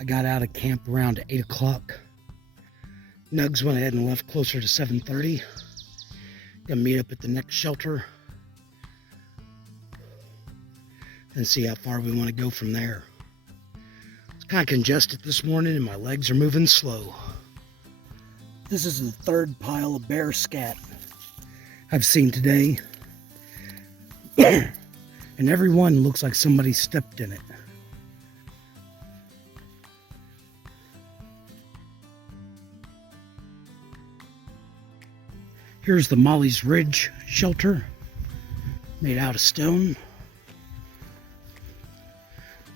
I got out of camp around 8 o'clock. Nugs went ahead and left closer to 7:30. Gonna meet up at the next shelter and see how far we want to go from there. It's kind of congested this morning and my legs are moving slow. This is the third pile of bear scat I've seen today. And every one looks like somebody stepped in it. Here's the Molly's Ridge shelter, made out of stone.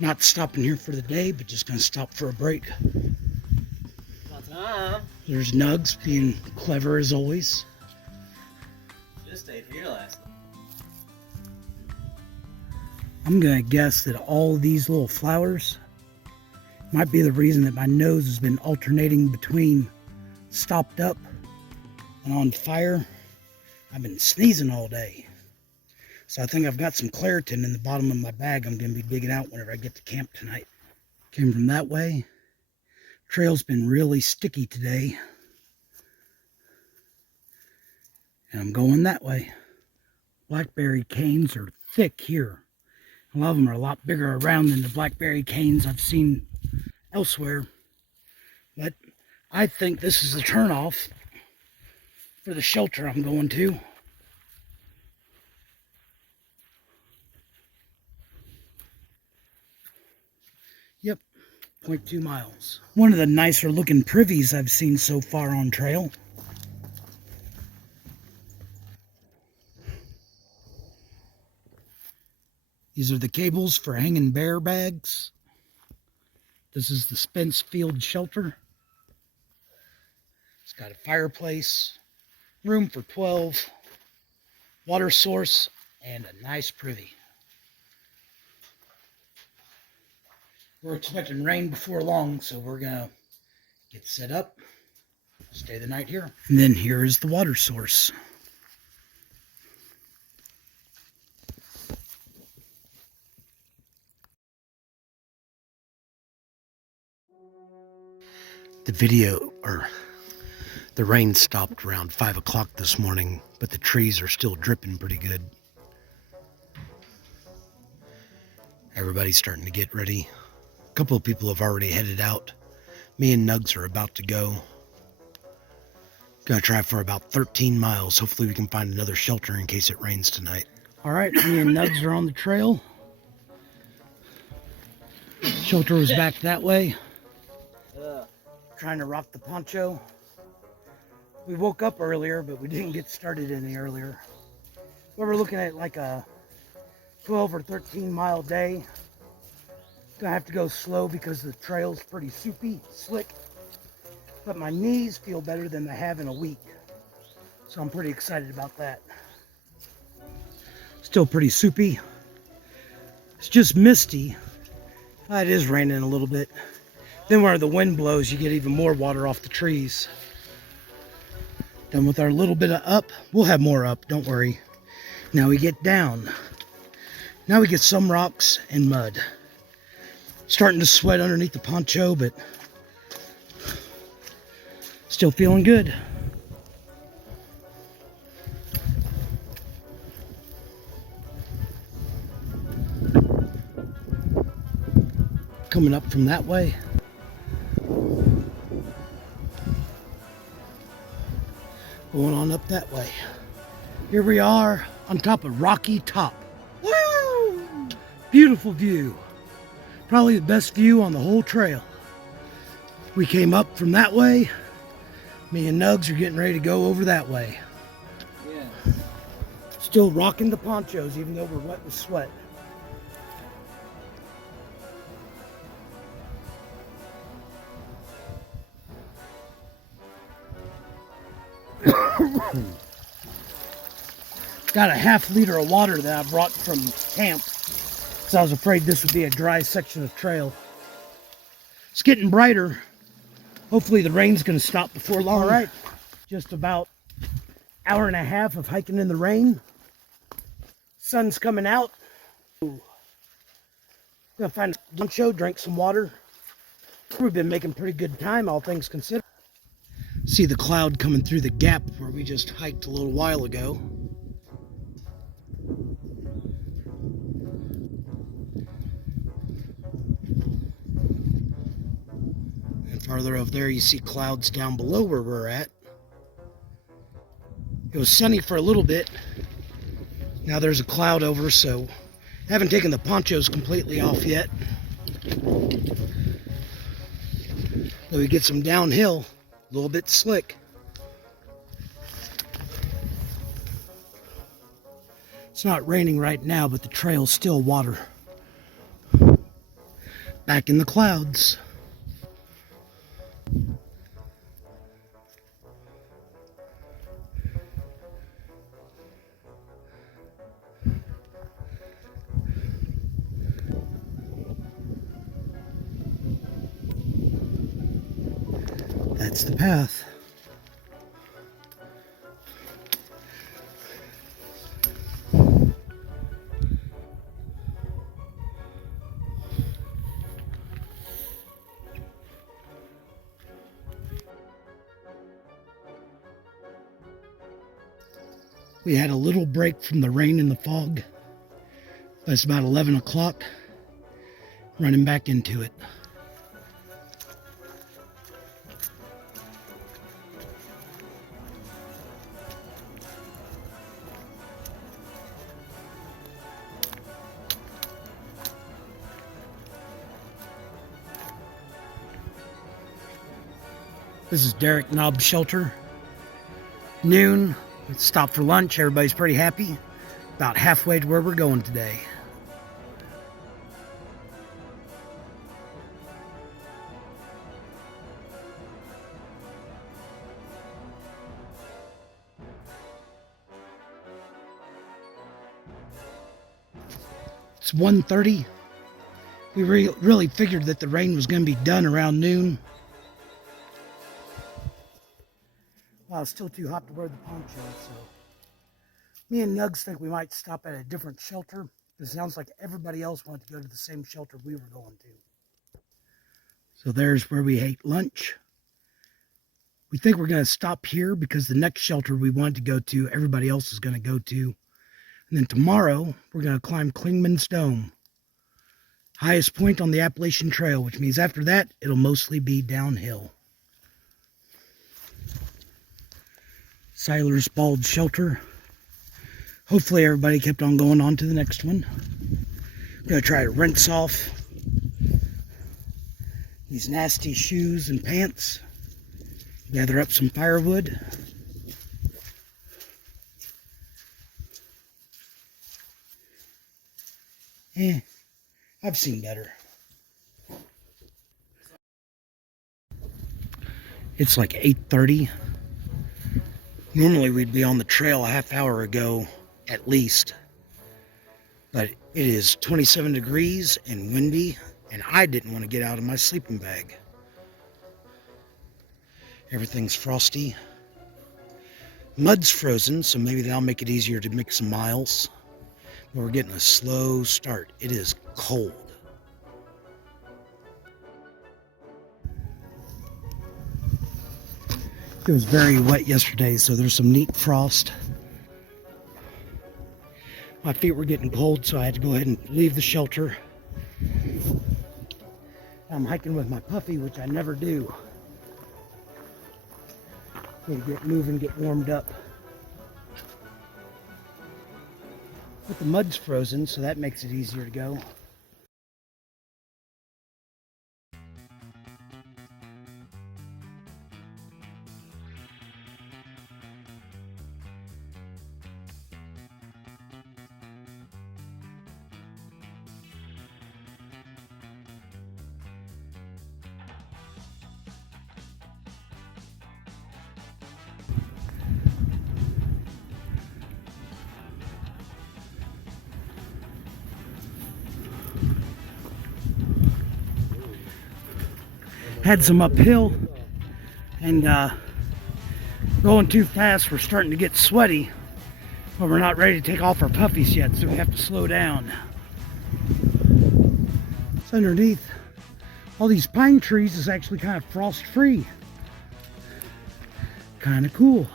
Not stopping here for the day, but just gonna stop for a break. There's Nugs being clever as always. Just stayed here last night. I'm gonna guess that all of these little flowers might be the reason that my nose has been alternating between stopped up and on fire. I've been sneezing all day. So I think I've got some Claritin in the bottom of my bag I'm going to be digging out whenever I get to camp tonight. Came from that way. Trail's been really sticky today. And I'm going that way. Blackberry canes are thick here. A lot of them are a lot bigger around than the blackberry canes I've seen elsewhere. But I think this is the turnoff for the shelter I'm going to. Yep, 0.2 miles. One of the nicer looking privies I've seen so far on trail. These are the cables for hanging bear bags. This is the Spence Field shelter. It's got a fireplace, room for 12, water source, and a nice privy. We're expecting rain before long, so we're gonna get set up, stay the night here. And then here is the water source. The rain stopped around 5 o'clock this morning, but the trees are still dripping pretty good. Everybody's starting to get ready. A couple of people have already headed out. Me and Nugs are about to go. Gonna try for about 13 miles. Hopefully we can find another shelter in case it rains tonight. All right, me and Nugs are on the trail. Shelter was back that way. Trying to rock the poncho. We woke up earlier, but we didn't get started any earlier. We were looking at like a 12 or 13 mile day. Gonna have to go slow because the trail's pretty soupy, slick. But my knees feel better than they have in a week. So I'm pretty excited about that. Still pretty soupy. It's just misty. It is raining a little bit. Then where the wind blows, you get even more water off the trees. Done with our little bit of up. We'll have more up, don't worry. Now we get down. Now we get some rocks and mud. Starting to sweat underneath the poncho, but still feeling good. Coming up from that way. Going on up that way. Here we are on top of Rocky Top. Woo! Beautiful view. Probably the best view on the whole trail. We came up from that way. Me and Nugs are getting ready to go over that way. Yeah. Still rocking the ponchos even though we're wet with sweat. Got a ½ liter of water that I brought from camp, so I was afraid this would be a dry section of trail. It's getting brighter. Hopefully the rain's going to stop before long. All right, just about hour and a half of hiking in the rain. Sun's coming out. Gonna find a poncho, drink some water, We've been making pretty good time, all things considered. See the cloud coming through the gap where we just hiked a little while ago. And farther over there, you see clouds down below where we're at. It was sunny for a little bit. Now there's a cloud over, so I haven't taken the ponchos completely off yet. So we get some downhill, a little bit slick. It's not raining right now, but the trail's still water. Back in the clouds. That's the path. We had a little break from the rain and the fog. It's about 11 o'clock. Running back into it. This is Derek Knobb's shelter. Noon. Let's stop for lunch. Everybody's pretty happy. About halfway to where we're going today. It's 1:30. We really figured that the rain was going to be done around noon. Well, it's still too hot to wear the poncho, so me and Nugs think we might stop at a different shelter. It sounds like everybody else wanted to go to the same shelter we were going to. So there's where we ate lunch. We think we're going to stop here because the next shelter we wanted to go to, everybody else is going to go to. And then tomorrow, we're going to climb Klingman's Dome. Highest point on the Appalachian Trail, which means after that, it'll mostly be downhill. Siler's Bald Shelter. Hopefully everybody kept on going on to the next one. I'm going to try to rinse off these nasty shoes and pants. Gather up some firewood. I've seen better. It's like 8:30. Normally we'd be on the trail a half hour ago at least, but it is 27 degrees and windy, and I didn't want to get out of my sleeping bag. Everything's frosty. Mud's frozen, so maybe that'll make it easier to make some miles. But we're getting a slow start. It is cold. It was very wet yesterday, so there's some neat frost. My feet were getting cold, so I had to go ahead and leave the shelter. I'm hiking with my puffy, which I never do. Need to get moving, get warmed up. But the mud's frozen, so that makes it easier to go. Had some uphill, and going too fast, we're starting to get sweaty, but we're not ready to take off our puffies yet, so we have to slow down. It's underneath all these pine trees is actually kind of frost free. Kind of cool.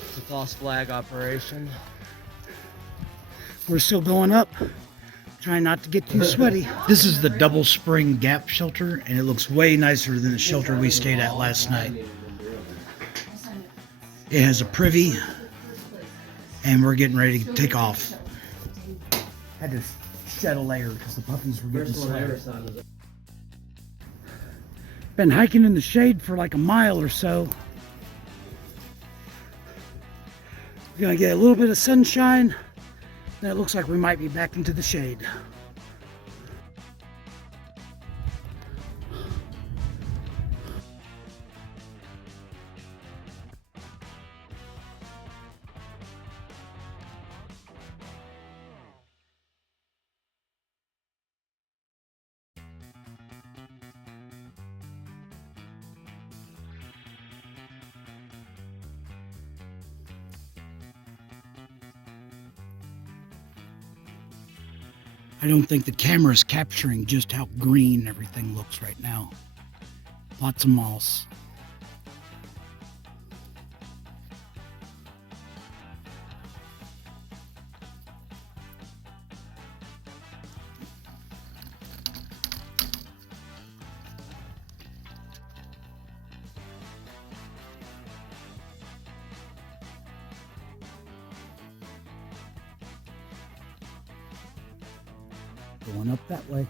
It's a false flag operation. We're still going up, trying not to get too sweaty. This is the Double Spring Gap shelter, and it looks way nicer than the shelter we stayed at last night. It has a privy, and we're getting ready to take off. Had to shed a layer because the puppies were getting sweaty. Been hiking in the shade for like a mile or so. We're gonna get a little bit of sunshine. Then it looks like we might be back into the shade. I don't think the camera is capturing just how green everything looks right now. Lots of moss. Going up that way.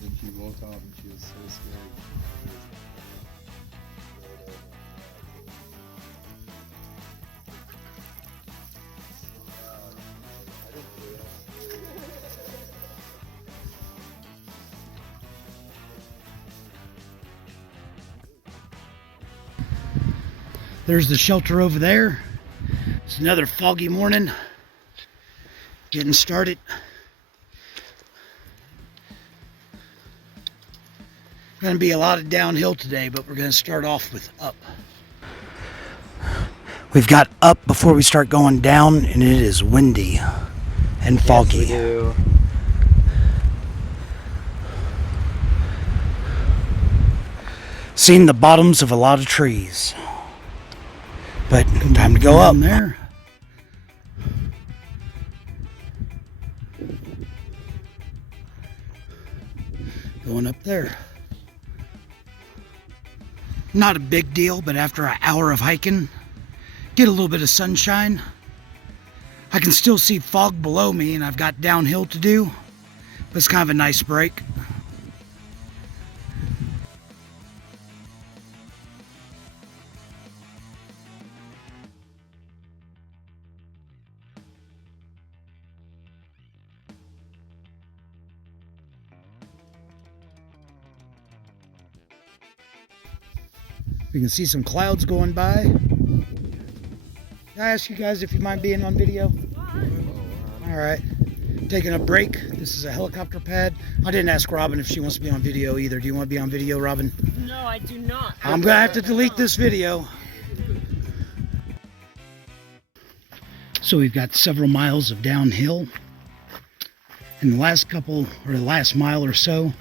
And she woke up and she was so scared. There's the shelter over there. It's another foggy morning. Getting started. Going to be a lot of downhill today, but we're going to start off with up. We've got up before we start going down, and it is windy and foggy. Yes, we do. Seen the bottoms of a lot of trees. But time to go up there. Going up there. Not a big deal, but after an hour of hiking, get a little bit of sunshine. I can still see fog below me, and I've got downhill to do, but it's kind of a nice break. We can see some clouds going by. Can I ask you guys if you mind being on video? All right. Taking a break. This is a helicopter pad. I didn't ask Robin if she wants to be on video either. Do you want to be on video, Robin? No, I do not. I'm going to have to delete this video. So we've got several miles of downhill. In the last mile or so,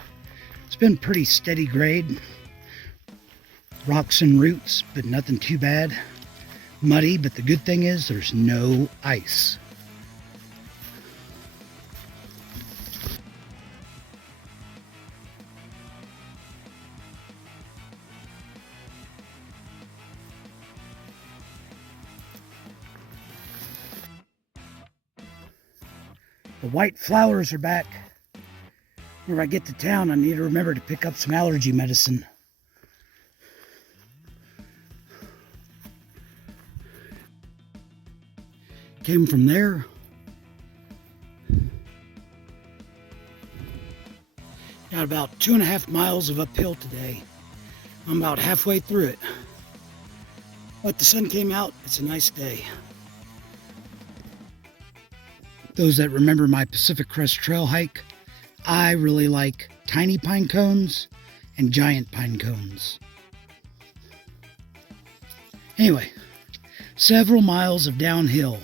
it's been pretty steady grade. Rocks and roots, but nothing too bad. Muddy, but the good thing is there's no ice. The white flowers are back. When I get to town, I need to remember to pick up some allergy medicine. Came from there. Got about 2.5 miles of uphill today. I'm about halfway through it. But the sun came out, it's a nice day. Those that remember my Pacific Crest Trail hike, I really like tiny pine cones and giant pine cones. Anyway, several miles of downhill.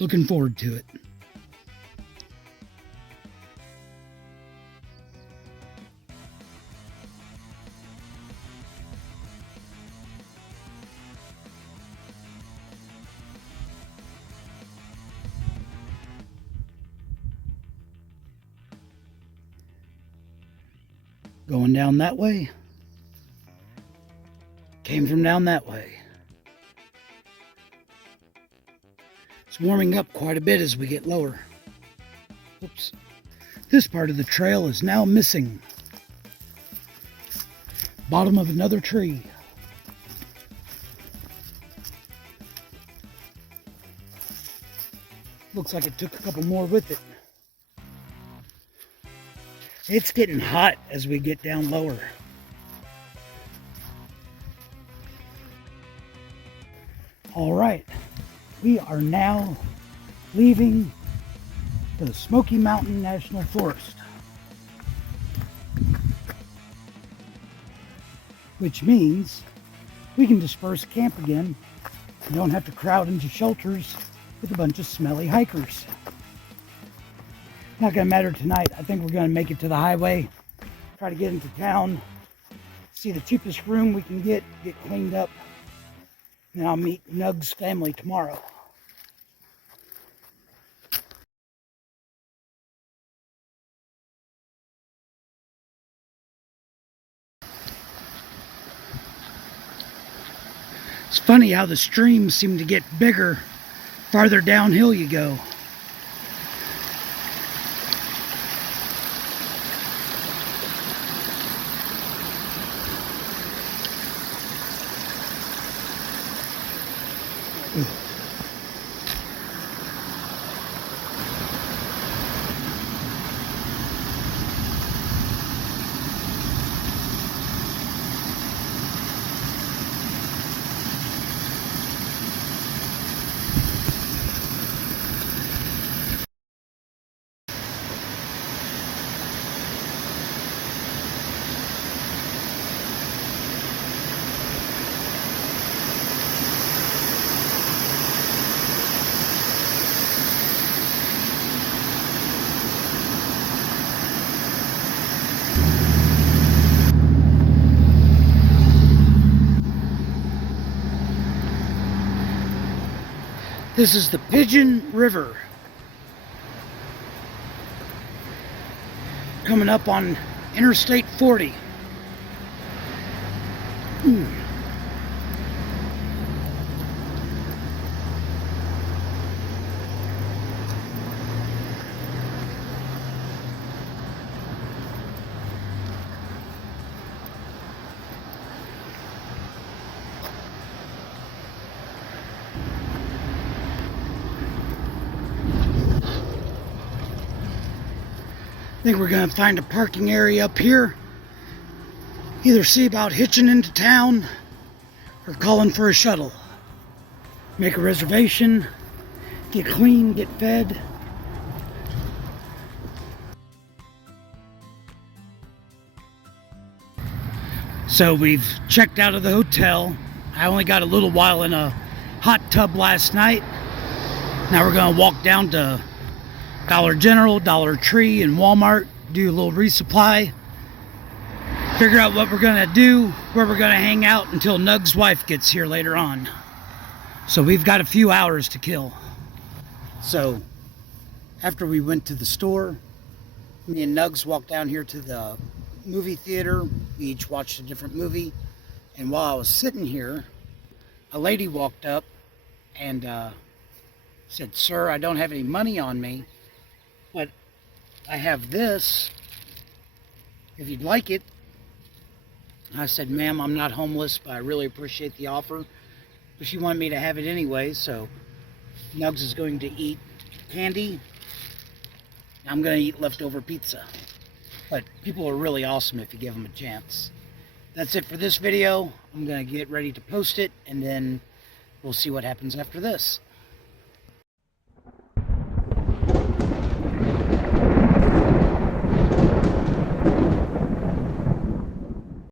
Looking forward to it. Going down that way. Came from down that way. It's warming up quite a bit as we get lower. Oops. This part of the trail is now missing. Bottom of another tree. Looks like it took a couple more with it. It's getting hot as we get down lower. All right, we are now leaving the Smoky Mountain National Forest, which means we can disperse camp again. We don't have to crowd into shelters with a bunch of smelly hikers. Not gonna matter tonight. I think we're gonna make it to the highway, try to get into town, see the cheapest room we can get cleaned up, and I'll meet Nug's family tomorrow. It's funny how the streams seem to get bigger farther downhill you go. This is the Pigeon River. Coming up on Interstate 40. I think we're gonna find a parking area up here. Either see about hitching into town or calling for a shuttle. Make a reservation, get clean, get fed. So we've checked out of the hotel. I only got a little while in a hot tub last night. Now we're gonna walk down to Dollar General, Dollar Tree, and Walmart, do a little resupply, figure out what we're gonna do, where we're gonna hang out until Nug's wife gets here later on. So we've got a few hours to kill. So after we went to the store, me and Nugs walked down here to the movie theater. We each watched a different movie. And while I was sitting here, a lady walked up and said, "Sir, I don't have any money on me, but I have this, if you'd like it." I said, "Ma'am, I'm not homeless, but I really appreciate the offer." But she wanted me to have it anyway, so Nugs is going to eat candy I'm gonna eat leftover pizza. But people are really awesome if you give them a chance. That's it for this video. I'm gonna get ready to post it, and then we'll see what happens after this.